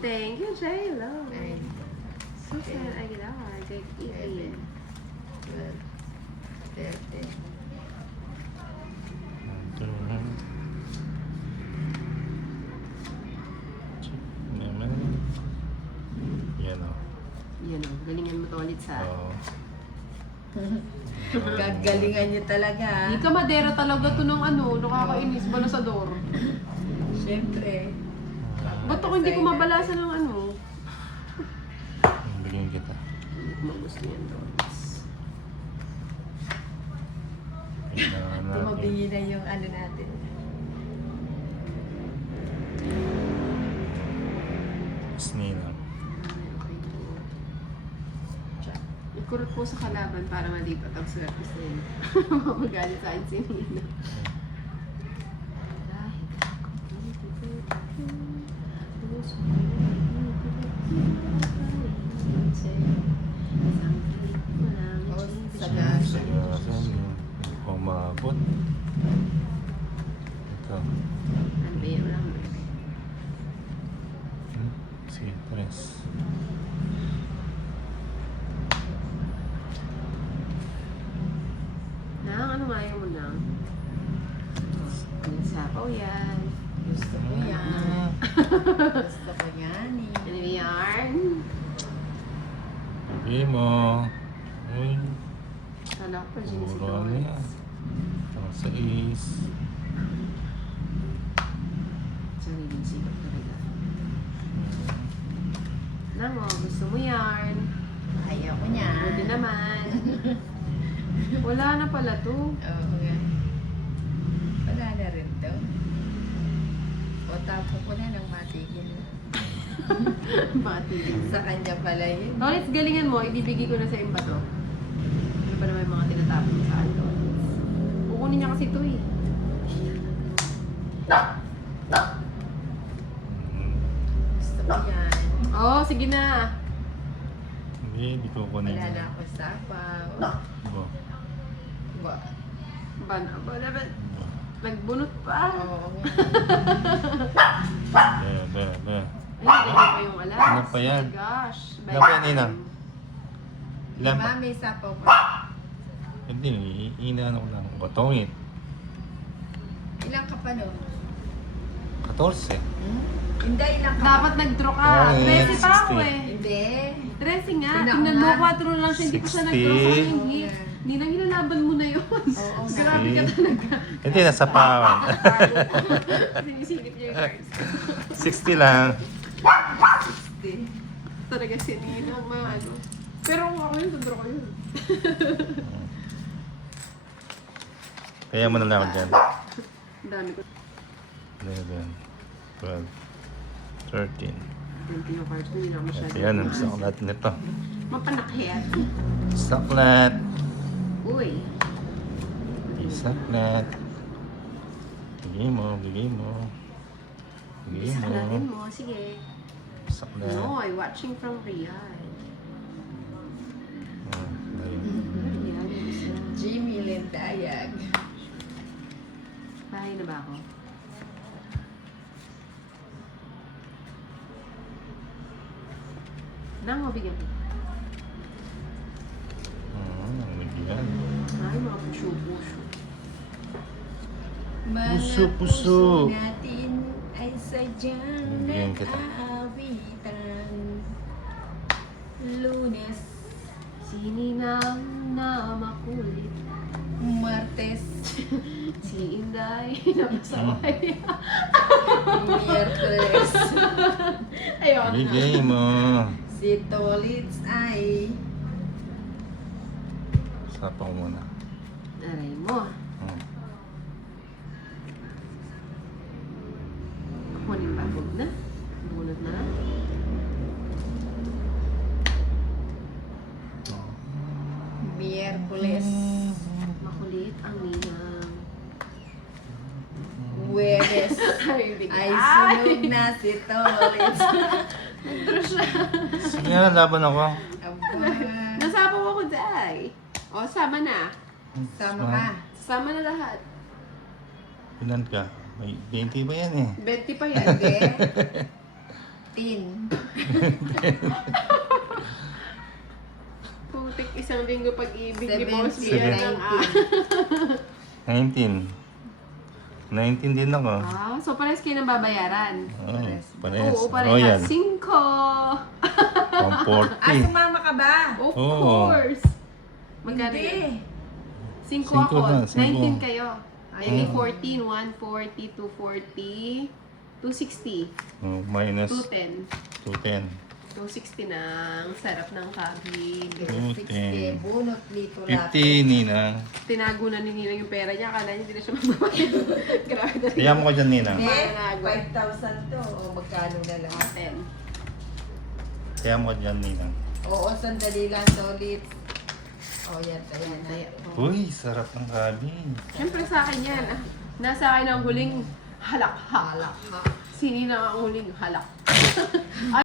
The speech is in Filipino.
Thank you, J-Lo. 9, Susan Aguilar. Good 11, evening. 12, 13. Naman. Yan o. Yan o, galingan mo to ulit sa... Oo. Gagalingan niyo talaga. Di ka madera talaga to ng ano, nakakainis, balasador. Siyempre. Ba't ako hindi ko mabalasan ng ano? Bigyan kita. Hindi ko magusto yan, Doris. Kailangan natin. Tumabingi na yung ano natin. Snina. Ikurot po sa kalaban para malipat ang swerte sa inyo. Magalit sa akin si Nina. Sagas. Hindi ko maabot. Ito. Ano ba yan? Wala mo. Sige, tres. Nang, ano nga yung mo nang? Ang sapaw yan. Gusto ko yan. Gusto ko yan eh. Ano ba yarn? Sabi mo. Uy. Kala ko pa dyan si Puro ano yan. Doris. Ito sa is. Sariling sikap talaga. Nang, oh, gusto mo yarn? Ayaw ko niyan. Buti naman. Wala na pala to. Oo nga. Wala na rin to. O tapo ko na nang matigil. Bakit hindi? Sa kanya pala yun. Doris, galingan mo. Ibibigay ko na sa imba to. Ano ba naman yung mga tinatapon mo sa akin, Doris? Kukunin niya kasi to eh. Gusto ko yan. Oh, sige na. Hindi ko kunin. Wala na ako sapaw. Bo. Ba? Ba, nagbunot pa. Oo nga. Be. Ay, hindi pa yung alas. Ano pa yan? Oh my gosh. Ano pa yan, Ninang? Ilan pa? Mami, sapaw pa. Hindi, inaano ko lang. Batongit. Ilang ka pa nun? 14. Hindi, ilang ka Dapat nag-draw ka. Oh, yeah, 13 pa ako 60. eh. Hindi. 13 nga. Tingnan Tingnan mo, nga. 4 lang siya. Hindi ko siya 60. nag-draw sa akin. Oo, yeah. Hindi nang hinalaban mo na yun. Oo nga. Grabe ka talaga. Hindi, nasa pawan. Sinisilip niya yung cards. 60 lang. Hindi. Talaga si Nina, ano. Pero kung ako yun, draw ko yun. Kaya mo na lang ako dyan. Ang dami ko. 11, 12, 13. 20 yung cards ko, hindi na ako masyado. Ito yan, ang saklat nito. Mapanakhiyat. Saklat. Uy. Saklat. Bigay mo. Bigay Saklatin mo. mo, sige. Saklat. No, I'm watching from Riyadh. Oh, ayun. Riyadh, isa. Jimmy Lendayag. Bahay na ba ako? Nang, mabigyan ko. Bigyan. Ay, mga pusyo-pusyo. Mga Puso. natin ay sadyang Bigyan kita. nag-aawitan. Lunes, Sininang na makulit. Martes, Si Inday na pasaway. Miyerkules. Ayun. Bigay mo. Si Tolitz ay Sapa ko muna. Aray mo. Hmm. Kunin ba? Huwag na. Bunot na. Miyerkules, Makulit ang ninang. Huwebes Ay, bigay. ay sunog na si Tolitz. Nagtro siya. Sige na, laban ako. Aba, Nasapaw ako, Day. O, sama na. sama ka. Sama na lahat. Ilan ka? May 20 ba yan eh? 20 pa yan. Hindi. Tin. big ni Boss B. 70, Yan ang 19. 19 din ako. So parehas kayo ng babayaran. Oh, parehas. Oo, Royal. parehas. 5. Pang 40. Sumama ka ba? Of Oo. course. Magkano yun? Hindi. 5 Cinco ako. na, cinco. 19 kayo. Ay, Oo. 14, 140, 240, 260, Oh, minus 210. 210. 260 ng sarap ng kabig. 210. 60, bunot dito 50, Nina. Tinago na ni Ninang yung pera niya. Akala niya hindi na siya magbabayad. Grabe na rin. Kaya mo ka dyan, Nina. Eh, Manago. 5,000 to. O magkano na lang. 10. Kaya mo ka dyan, Nina. Oo, sandali lang. Solid. O, yan. Ayan. Ayan. Uy, sarap ng kabi. Siyempre sa akin yan. Nasa akin ang huling halak. Halak ha. Si Ninang ang huling halak.